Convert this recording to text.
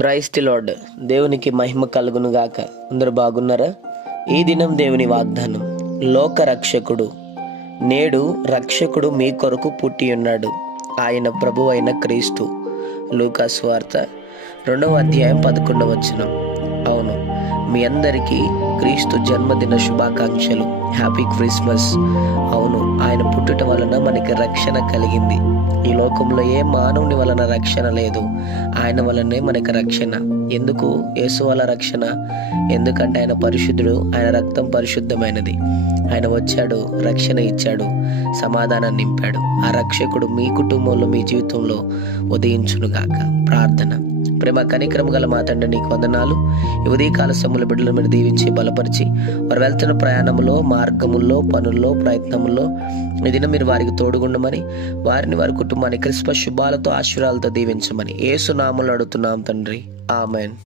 Praise the lord. దేవునికి మహిమ కలుగును గాక. అందరూ బాగున్నారా? ఈ దినం దేవుని వాగ్దానం, లోక రక్షకుడు, నేడు రక్షకుడు మీ కొరకు పుట్టి ఉన్నాడు, ఆయన ప్రభు అయిన క్రీస్తు. లూకా సువార్త 2వ అధ్యాయం 11వ వచనం. అవును, మీ అందరికీ క్రీస్తు జన్మదిన శుభాకాంక్షలు. Happy Christmas. అవును, ఆయన పుట్టుట వలన మనకి రక్షణ కలిగింది. ఈ లోకంలో ఏ మానవుని వలన రక్షణ లేదు, ఆయన వలనే మనకి రక్షణ. ఎందుకు యేసు వల్ల రక్షణ? ఎందుకంటే ఆయన పరిశుద్ధుడు, ఆయన రక్తం పరిశుద్ధమైనది. ఆయన వచ్చాడు, రక్షణ ఇచ్చాడు, సమాధానాన్ని నింపాడు. ఆ రక్షకుడు మీ కుటుంబంలో, మీ జీవితంలో ఉదయించునుగాక. ప్రార్థన. ప్రేమ కనికరము గల మా తండ్రి, నీకు వందనాలు. ఈ ఉదయకాల సమయంలో బిడ్డల మీద దీవించి బలపరిచి, వారు వెళ్తున్న ప్రయాణంలో, మార్గముల్లో, పనుల్లో, ప్రయత్నముల్లో ఈ దినం మీరు వారికి తోడుగుండమని, వారిని, వారి కుటుంబాన్ని క్రిస్మస్ శుభాలతో, ఆశీర్వాదాలతో దీవించమని యేసు నామములో అడుగుతున్నాం తండ్రి. ఆమెన్.